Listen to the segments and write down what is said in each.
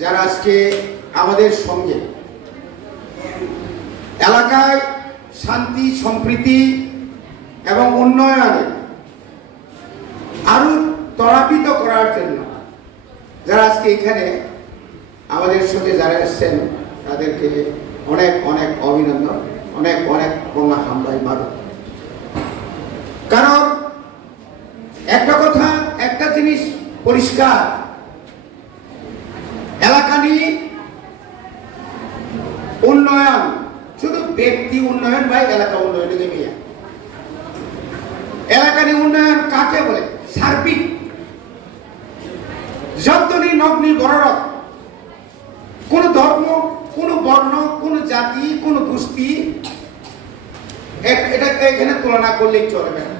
যারা আজকে আমাদের সঙ্গে এলাকায় শান্তি সম্প্রীতি এবং উন্নয়নে আরো ত্বরান্বিত করার জন্য যারা আজকে এখানে আমাদের সঙ্গে যারা এসেছেন তাদেরকে অনেক অনেক অভিনন্দন, অনেক অনেক কন্যা হামলাই মারো। কারণ একটা কথা, একটা জিনিস পরিষ্কার, এলাকা নিয়ে উন্নয়ন শুধু ব্যক্তি উন্নয়ন বা এলাকা উন্নয়ন নিয়ে, এলাকা নিয়ে উন্নয়ন কাকে বলে? সার্বিক যতনি নগ্নি বড়রক, কোন ধর্ম, কোন বর্ণ, কোন জাতি, কোন গোষ্ঠী এটাকে এখানে তুলনা করলেই চলবে না।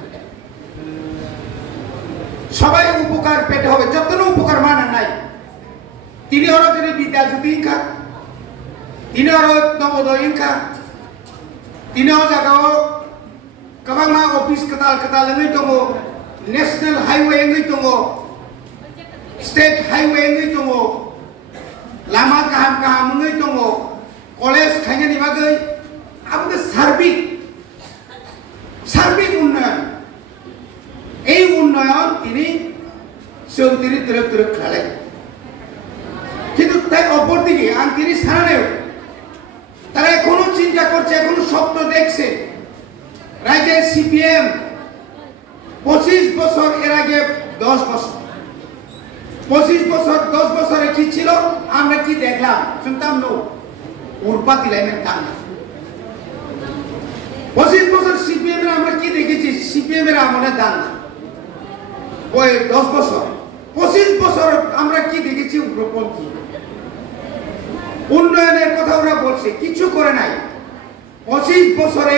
সবাই উপকার পেতে হবে, যতটা উপকার মানে নাই। তিনি ওরা যদি বিদ্যা যদি ইনকা, তিনি ওরা নবোদয় ইনকা, তিনি ও জায়গাও কবাংমা অফিস কেতাল কেতাল এঙ্গই দङ, ন্যাশনাল হাইওয়ে এঙ্গই दङ, स्टेट हाईवे एंगै दङ, लामा गाहाम गाहाम एंगै दङ, कलेज खायनायनि बागै आबो सार्बिक उन्नयन, এই উন্নয়ন তিনি চৌধুরী তরফ তরফ খেলে। কিন্তু তাই অপরদিকে আর তিনি সারানেও তারা এখনো চিন্তা করছে, এখনো স্বপ্ন দেখছে। রাজ্যের সিপিএম 25 বছর, এর আগে 10 বছর, 25 বছর 10 বছরে কি ছিল আমরা কি দেখলাম শুনতাম? নো উরপাতি লাইনের দাম না। 25 বছর সিপিএম এর আমরা কি দেখেছি? সিপিএম এর আমলে দাম না। ওই 10 বছর 25 বছর আমরা কি দেখেছি? উগ্রপন্থী উন্নয়নের কথা ওরা বলছে, কিছু করে নাই। 25 বছরে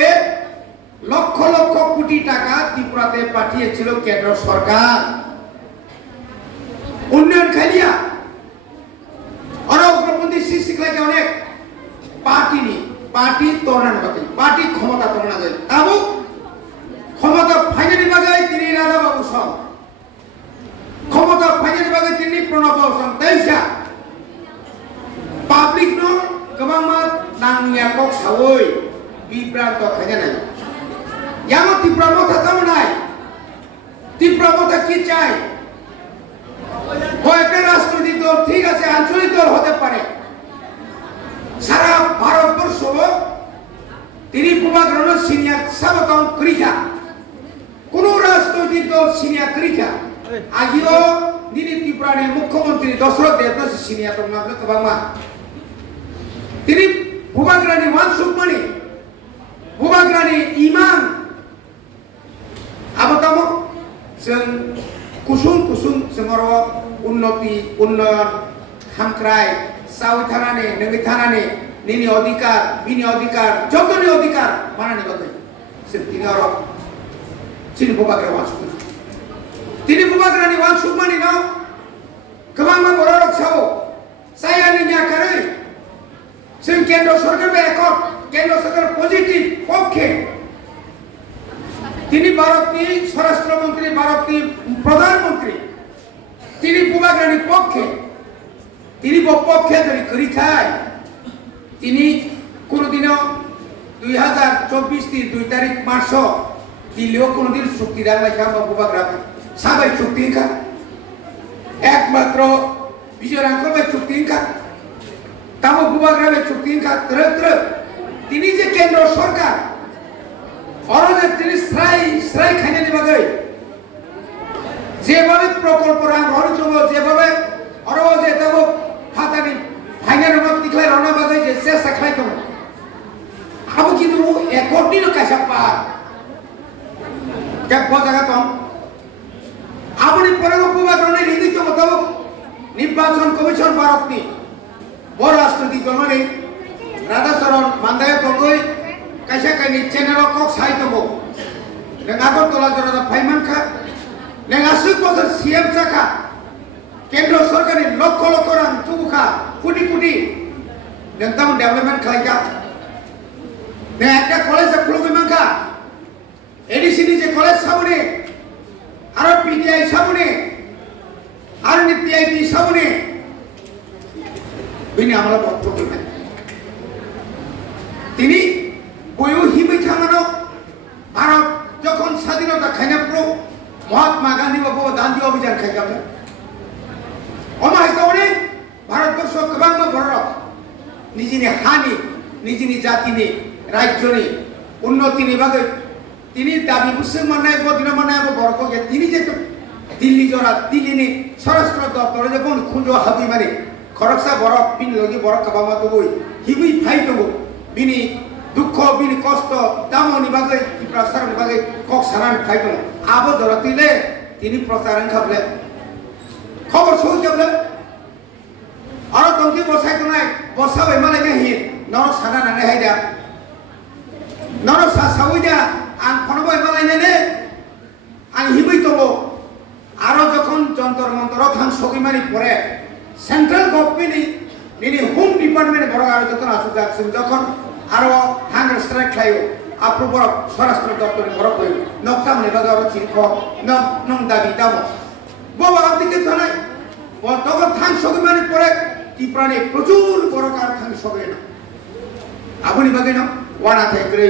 লক্ষ লক্ষ কোটি টাকা ত্রিপুরাতে পাঠিয়েছিল কেন্দ্র সরকার উন্নয়ন খাইলিয়া। ওরা উগ্রপন্থী সৃষ্টি লাগে অনেক পার্টি নি, পার্টি তরণান বাকি, পার্টি ক্ষমতা তরণা যায়। তাবো ক্ষমতা ফাইনালি বাগাই তিনি রাধা বাবু সব, ক্ষমতা ফাইনালি বাগাই তিনি প্রণব বাবু সব। তাইসা পাবলিক নো গোबांमा नांनिया कक सावै बिब्रांत खायना নাই। यामो ত্রিপুরা মথা তাও নাই। ত্রিপুরা মথা কি চাই? কয়েকটা রাজনৈতিক দল ঠিক আছে, আঞ্চলিক দল হতে পারে, সারা ভারতবর্ষ তিনি পূর্বাগ্রহণ সিনিয়র সাবতম ক্রিয়া, কোন রাজনৈতিক দল সিনিয়র ক্রিয়া আগিও তিনি ত্রিপুরার মুখ্যমন্ত্রী দশরথ দেবদাস সিনিয়র তো নাম গোबांमा তিনি ভূবাগ্রানী ওয়ানসুকমানি, ভূবাগ্রানী ইমান আবতাম जों कुसुम कुसुम जोंरो उन्नति उन्नयन हामक्राय सावै थानानै नोङै थानानै निनि अधिकार बिनि अधिकार जतनि अधिकार मानानि बागै जों तिनि अर चिनि भूबाग्रा वानसुकमानि, तिनि भूबाग्रानि वानसुकमानि न गोबांमा बर' रक्षाव सायानि न्याकारै जों केन्द्र सरकार बे एकट केन्द्र सरकार पजिटिव पक्षे তিনি ভারতীয় স্বরাষ্ট্রমন্ত্রী, ভারতীয় প্রধানমন্ত্রী, তিনি পূর্বাগ্রাণীর পক্ষে, তিনি পক্ষে যদি করি খায়, তিনি কোনোদিনও 2024 2 তারিখ মার্চ দিল্লিও কোনোদিন চুক্তি দাঁড়াইখা বা পূর্বাগ্রাম সাবাই চুক্তি খা, একমাত্র বিজয়রাঙ্কর চুক্তি খা, তাও পূর্বাগ্রামের চুক্তি খা ত্রপ ত্রপ। তিনি যে কেন্দ্র সরকার অরজে তিনি শ্রাই খাইনানি বাগৈ যেভাবে প্রকল্প রাং হরজম যেভাবে অরজে দেব ফাতানি ফাইনাল মত দিখলাই রনা বাগৈ যে চেষ্টা খাইতো আবু কিন্তু একটিনো কাইসা পার কে জায়গা কম আপনি পরে উপবাদনে রিদিত মতাব নির্বাচন কমিশন ভারতনি বড় রাষ্ট্রপতি দলনে রাধাচরণ মান্দায় বগৈ কাইসা কাইনি চ্যানেল কক সাইতবো नों আগরতলা জনতা ফাইমানখা नों 80 বছর সিএম চাখা কেন্দ্র সরকারের লক্ষ লক্ষ রাং চুখা কোটি কোটি नों তাম ডেভেলপমেন্ট খাইকা नों একটা কলেজ খুলবে মানখা এডিসিনি যে কলেজ সামনে আর পিডিআই সামনে আর নিপিআইটি সামনে bini amala bokto dimen tini boyo hibai thangano bharat jokhon স্বাধীনতা খাইনা pro মহাত্মা গান্ধী বাবু দান্ডি অভিযান খাইকাবে অমাইসনে ভারতবর্ষ গোবাং বড় নিজিনি হানি নিজিনি জাতিনি রাজ্যনি উন্নতিনি বাগে তিনি দাবি বুঝে মানায় বদিন মানায় বড়কে তিনি যে দিল্লি জোড়া দিল্লিনি স্বরাষ্ট্র দপ্তরে যে কোন খুঁজো হাবি মানে খরকসা বড় বিন লগি বড় কাবামা তো বই হিবি ফাই তো বিনি দুঃখ বিনি কষ্ট দামনি বাগে কি প্রসারণ বাগে কক সারান ফাই তো আবো জোড়া তিলে তিনি প্রচারণ খাবলে খবর সই খাবলে আর তংকি বসাই তো নাই বসাবে মানে কে হি নর সানা নানে হাইদা নর সা সাউইদা আন ফনবই মানে নে আন হিবই তো আরো যখন যন্তর মন্তর থাং সগিমানি পরে সেন্ট্রাল গভর্নমেন্ট নিনি হোম ডিপার্টমেন্ট বড় আর যখন আসুক আসুক যখন আরো হাঙ্গার স্ট্রাইক খাইও আপনি বড় স্বরাষ্ট্র দপ্তরে বড় কই নকটাম নেবাগে আর চিরখ নং দাবি দাম বাবা দিকে থানায় তখন থাং সগিমানি পরে ত্রিপুরানি প্রচুর বড় কার থাং সগে না আপনি বাগে না ওয়ানা থেকে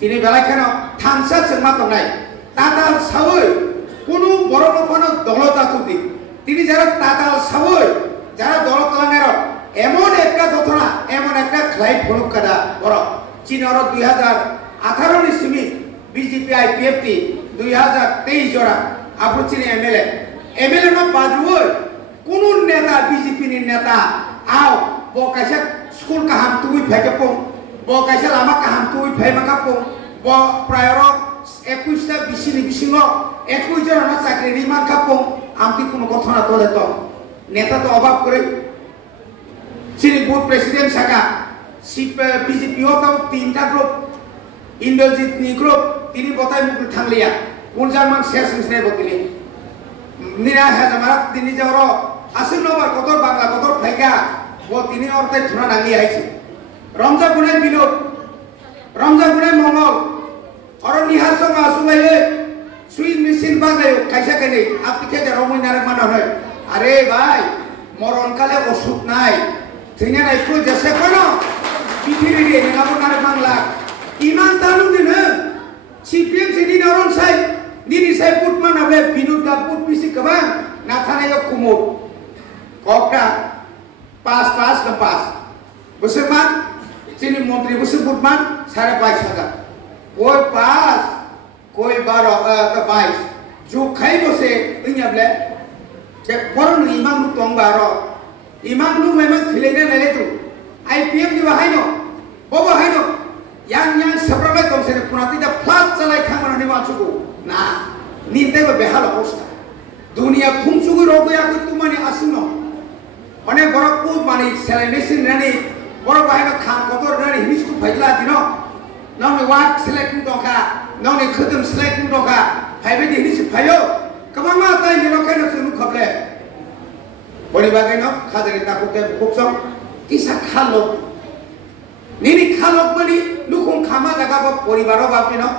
তিনি বেলা কেন থাংসা চেমা তো নাই তাতাল সাবই কোনো বড় কোনো দলতা তুলি তিনি যারা তাতাল সাবই যারা দলতলাঙ্গের এমন একটা ঘটনা এমন একটা ক্লাইভ হলুক কাদা বড় চীনের 2018 ইসমি বিজেপি আইপিএফটি 2023 জোড়া আপনি চিনি এমএলএ না বাজুই কোন নেতা বিজেপি নেতা আও বকাইসা স্কুল কাহাম তুই ফাইকে পং বকাইসা লামা কাহাম তুই ফাই মাকা পং ব প্রায়র 21টা বিশিনি বিশিঙ্গ 21 জন না চাকরি রিমা কাপং আমতি কোনো কথা না তোলে তো নেতা তো অভাব করে চিনি বুথ প্রেসিডেন্ট সাকা বিজেপি হতো 3টা গ্রুপ ইন্দ্রজিৎ নি গ্রুপ তিনি বতাই মুখ থাকলিয়া কোন জার্মান শেষ নিছে বতিনি নিরা হাজামারা তিনি যাওর আসিল নম্বর কত বাংলা কত ফাইকা ও তিনি অর্থে থুনা নাগি আইছে রমজা গুনাই বিনোদ রমজা গুনাই মঙ্গল और निहार संग आसुबाइले सुई मेसिन बागायो काइसा केने आपनि के रमई नारे मानो है अरे भाई मरण काले ओषुध নাই थैना নাই को जैसे कोन पृथ्वी रे नाबो नारे बांगला इमान तालु दिन सीपीएम से दिन अरुण साइ दिनि साइ पुटमान आबे बिनुद दा पुट पिसि कबा ना थाने यो कुमो कपटा पास न पास बुसमान चिनि मंत्री बुसु पुटमान 22,500 कोई पास कोई 22 जो खाई बसे इन्या बले जे परन इमाम लु तंग बारो इमाम लु मेमन थिलेने नले तु आईपीएम नि बाहायनो बबो हायनो yang seberapa komisen punati dah flat celai kamar ni masukku nah ninte behal অবস্থা dunia fungsugu rogo ya ku tumani asino mane borok mani selai mesin rani borok bahino kham kotor rani hisku faitla dino nong wat select doka nong khudum select doka phaibe di his phayo kamama tai ni rokai no sunu khable bori bageno khadari ta kute buksong kisa khalo nini khalok mani nukhung khama jaga ba poribaro bapino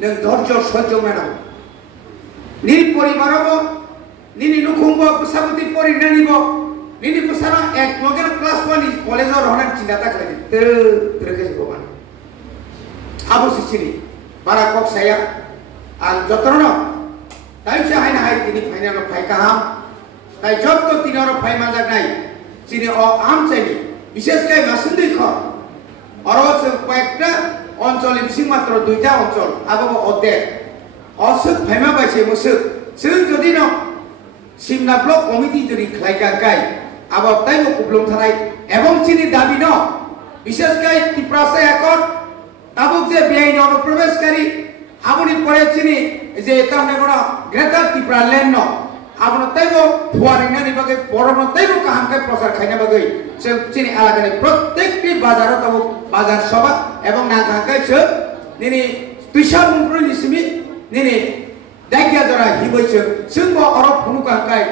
neng dhorjo sojjo mena nini poribaro bo nini nukhung bo pusabuti porinani bo nini pusara ek loger class 1 college or honan cindata kali terkes bo man abu sisini para kok saya an jotrono tai cha haina hai tini final phai kaham tai job to tinor phai majak nai chini o am cheni বিশেষ করে মাসুন্দি খ আর কয়েকটা অঞ্চলে বেশি মাত্র 2টা অঞ্চল আবো অর্ধেক অসুখ ফাইমা পাইছে মুসুক जों যদি ন সিমনা ব্লক কমিটি যদি খাইকা গাই আবো তাইবো কুবলম থানাই এবং চিনি দাবি ন বিশেষ করে ত্রিপুরাসে একট তাবুক যে বেআইনি অনুপ্রবেশকারী আপনি পরে চিনি যে তামনে বড় গ্রেটার ত্রিপুরা ল্যান্ড ন আপনি তাইবো ফুয়ারিনা নিবাগে বড়ন তাইবো কাহামকে প্রচার খাইনা বাগে जों চিনি আলাদানে প্রত্যেকটি বাজারত তাবো বাজার সভা এবং না কাহাকে নিনি তুইসা মন্ত্রী নিসিমি নিনি দাইগা দরা হিবইছে जों বো অরব ফুনুকাকাই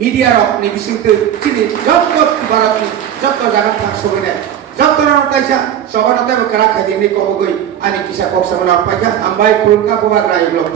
মিডিয়া রক নি বিসিতে চিনি যত ভারতনি যত জায়গা থাক সবনে যত তাইসা সবানতে করা খাদিনি কবগই আনি কিসা কক্সামনা পাইকা আমবাই ফুলকা ববা রাই ব্লক